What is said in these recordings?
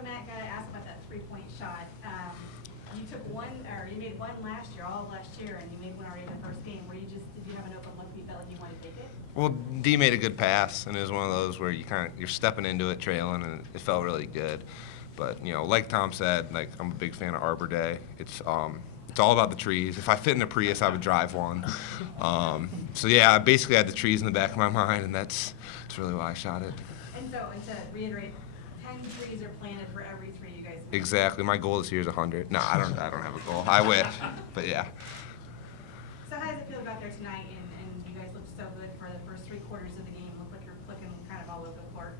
So Matt, gotta ask about that three-point shot. You took one, or you made one last year, all of last year, and you made one already in the first game. Did you have an open look? You felt like you wanted to take it? Well, D made a good pass, and it was one of those where you're stepping into it, trailing, and it felt really good. But like Tom said, like I'm a big fan of Arbor Day. It's all about the trees. If I fit in a Prius, I would drive one. So yeah, I basically had the trees in the back of my mind, and that's really why I shot it. And to reiterate, 10 trees are planted for every three you guys make. Exactly. My goal this year is 100. No, I don't have a goal. I wish, but yeah. So how does it feel about there tonight? And you guys looked so good for the first 3 quarters of the game. Looked like you're clicking kind of all over the court.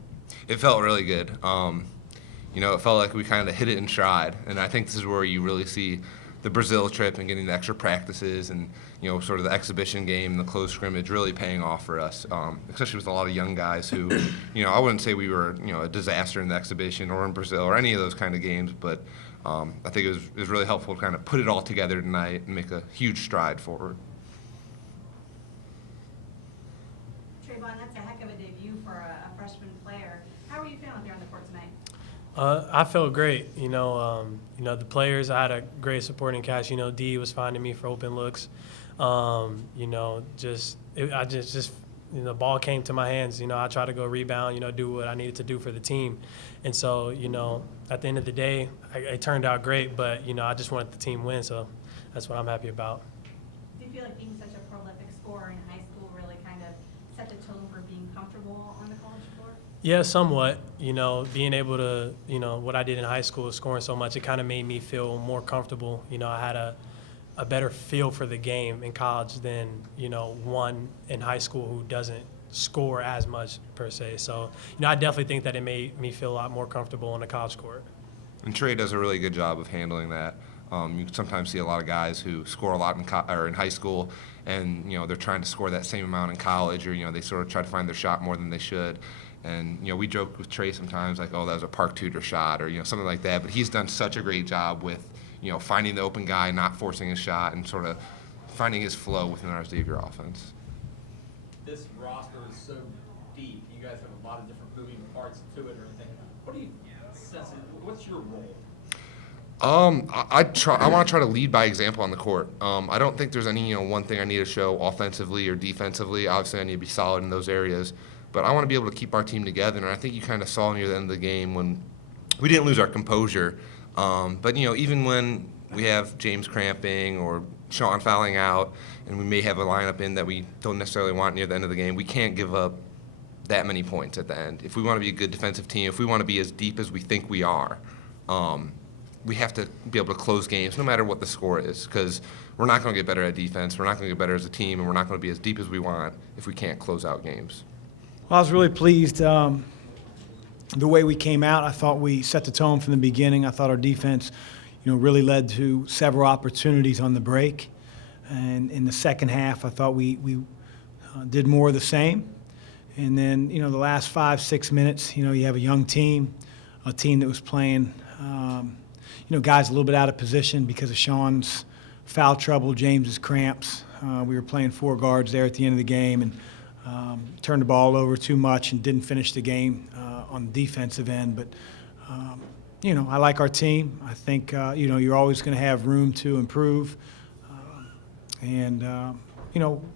It felt really good. It felt like we kind of hit it in stride, and I think this is where you really see the Brazil trip and getting the extra practices and sort of the exhibition game and the close scrimmage really paying off for us, especially with a lot of young guys who, I wouldn't say we were a disaster in the exhibition or in Brazil or any of those kind of games, but I think it was really helpful to kind of put it all together tonight and make a huge stride forward. Trayvon, that's a heck of a debut for a freshman player. How are you feeling there on the court tonight? I felt great. The players, I had a great supporting cast. D was finding me for open looks. The ball came to my hands. I tried to go rebound, do what I needed to do for the team. And so, at the end of the day, it turned out great, but, I just wanted the team win, so that's what I'm happy about. Do you feel like being such a prolific scorer in high school really kind of set the tone for being comfortable on the college floor? Yeah, somewhat. Being able to, what I did in high school, scoring so much, it kind of made me feel more comfortable. I had a better feel for the game in college than, one in high school who doesn't score as much per se. So, I definitely think that it made me feel a lot more comfortable on the college court. And Trey does a really good job of handling that. You sometimes see a lot of guys who score a lot in high school, and they're trying to score that same amount in college, or they sort of try to find their shot more than they should. And we joke with Trey sometimes like, oh, that was a Park Tudor shot, or something like that. But he's done such a great job with finding the open guy, not forcing his shot, and sort of finding his flow within our Xavier offense. This roster is so deep. You guys have a lot of different moving parts to it or anything. What do you sense? What's your role? I want to try to lead by example on the court. I don't think there's any one thing I need to show offensively or defensively. Obviously, I need to be solid in those areas, but I want to be able to keep our team together. And I think you kind of saw near the end of the game when we didn't lose our composure. But even when we have James cramping or Sean fouling out, and we may have a lineup in that we don't necessarily want near the end of the game, we can't give up that many points at the end. If we want to be a good defensive team, if we want to be as deep as we think we are, we have to be able to close games no matter what the score is, because we're not going to get better at defense, we're not going to get better as a team, and we're not going to be as deep as we want if we can't close out games. Well, I was really pleased the way we came out. I thought we set the tone from the beginning. I thought our defense, really led to several opportunities on the break. And in the second half, I thought we did more of the same. And then, the last 5-6 minutes, you have a young team, a team that was playing, guys a little bit out of position because of Sean's foul trouble, James's cramps. We were playing 4 guards there at the end of the game and turned the ball over too much and didn't finish the game on the defensive end. But, I like our team. I think, you're always going to have room to improve. We'll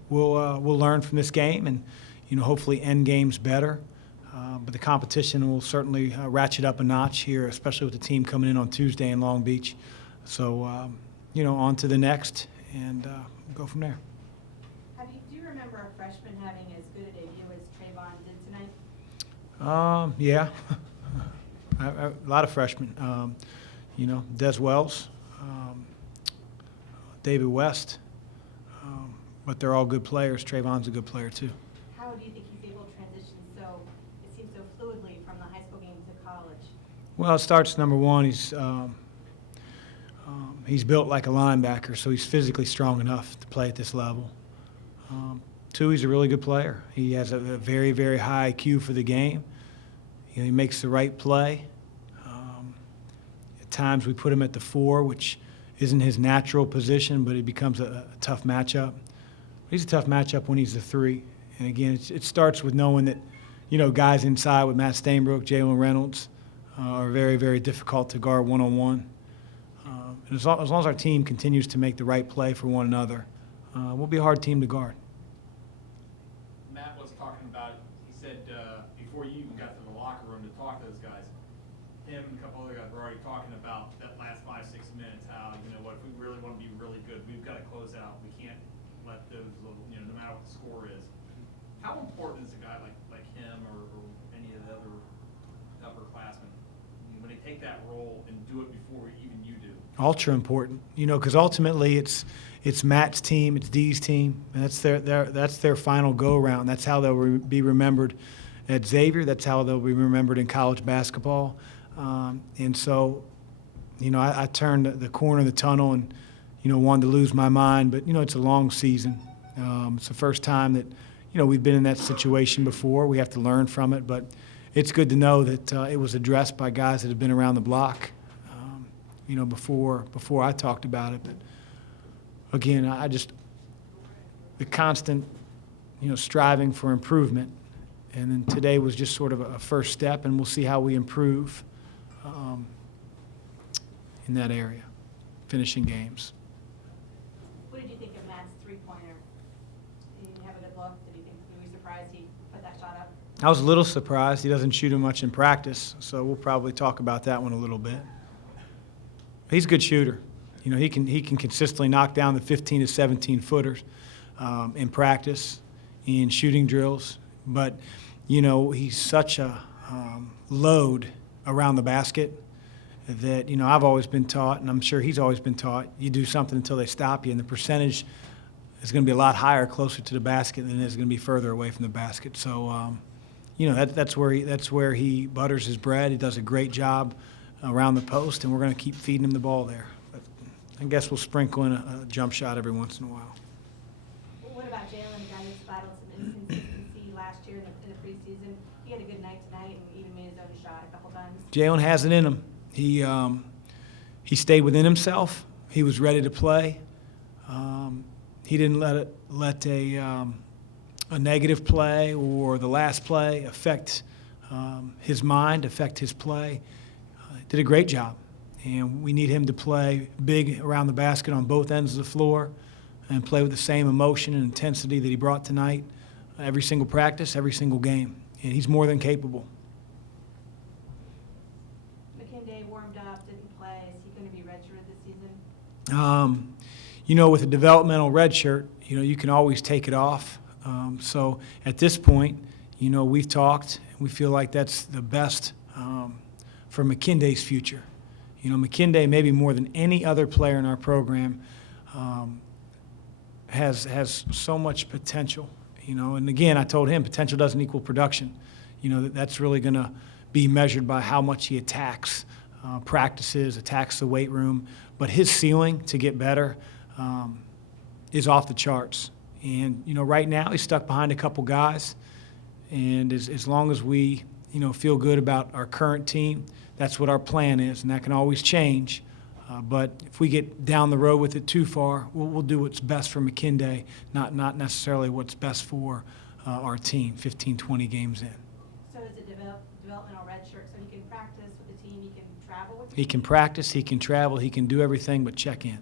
learn from this game and, hopefully end games better. But the competition will certainly ratchet up a notch here, especially with the team coming in on Tuesday in Long Beach. So, on to the next and go from there. Do you remember a freshman having as good a debut as Trayvon did tonight? Yeah. A lot of freshmen. Des Wells, David West, but they're all good players. Trayvon's a good player too. How do you think he's able to transition it seems so fluidly from the high school game to college? Well, it starts number one. He's built like a linebacker, so he's physically strong enough to play at this level. 2, he's a really good player. He has a very, very high IQ for the game. He makes the right play. At times we put him at the 4, which isn't his natural position, but it becomes a tough matchup. He's a tough matchup when he's the 3. And again, it starts with knowing that, guys inside with Matt Stainbrook, Jalen Reynolds, are very, very difficult to guard one-on-one. And as long as our team continues to make the right play for one another, we'll be a hard team to guard. Matt was talking about, he said before you even got to the locker room to talk to those guys, him and a couple other guys were already talking about that last 5-6 minutes, how, you know what, if we really want to be really good, we've got to close out. We can't let those little, you know, no matter what the score is. How important is a guy like him or any of the other upperclassmen when they take that role and do it before even you do? Ultra important, you know, because ultimately it's Matt's team, it's Dee's team, and that's their final go-around. That's how they'll be remembered at Xavier. That's how they'll be remembered in college basketball. And so, you know, I turned the corner of the tunnel and, you know, wanted to lose my mind. But, you know, it's a long season. It's the first time that, you know, we've been in that situation before. We have to learn from it. But it's good to know that it was addressed by guys that have been around the block, you know, before I talked about it. But again, the constant, you know, striving for improvement. And then today was just sort of a first step, and we'll see how we improve in that area, finishing games. What did you think of Matt's three-pointer? Did he have a good look? Were you surprised he put that shot up? I was a little surprised. He doesn't shoot him much in practice, so we'll probably talk about that one a little bit. He's a good shooter. You know, he can consistently knock down the 15 to 17 footers in practice, in shooting drills. But, you know, he's such a load around the basket that, you know, I've always been taught, and I'm sure he's always been taught, you do something until they stop you, and the percentage is going to be a lot higher closer to the basket than it is going to be further away from the basket. So, you know, that's where he butters his bread. He does a great job around the post, and we're going to keep feeding him the ball there. But I guess we'll sprinkle in a jump shot every once in a while. What about Jalen, a guy who's battled some inconsistency last year in the preseason? He had a good night tonight and even made his own shot a couple times. Jalen has it in him. He stayed within himself. He was ready to play. He didn't let a negative play or the last play affect his mind, affect his play. Did a great job, and we need him to play big around the basket on both ends of the floor and play with the same emotion and intensity that he brought tonight, every single practice, every single game. And he's more than capable. Warmed up, didn't play. Is he going to be redshirted this season? You know, with a developmental red shirt, you know, you can always take it off. So at this point, you know, we've talked. We feel like that's the best for McKinday's future. You know, McKinday, maybe more than any other player in our program, has so much potential. You know, and again, I told him potential doesn't equal production. You know, that's really going to be measured by how much he attacks practices, attacks the weight room. But his ceiling to get better is off the charts. And, you know, right now he's stuck behind a couple guys. And as long as we, you know, feel good about our current team, that's what our plan is. And that can always change. But if we get down the road with it too far, we'll do what's best for McKinday, not necessarily what's best for our team 15, 20 games in. So is it developmental red shirt so he can practice with the team, he can travel with the team? He can practice, he can travel, he can do everything but check in.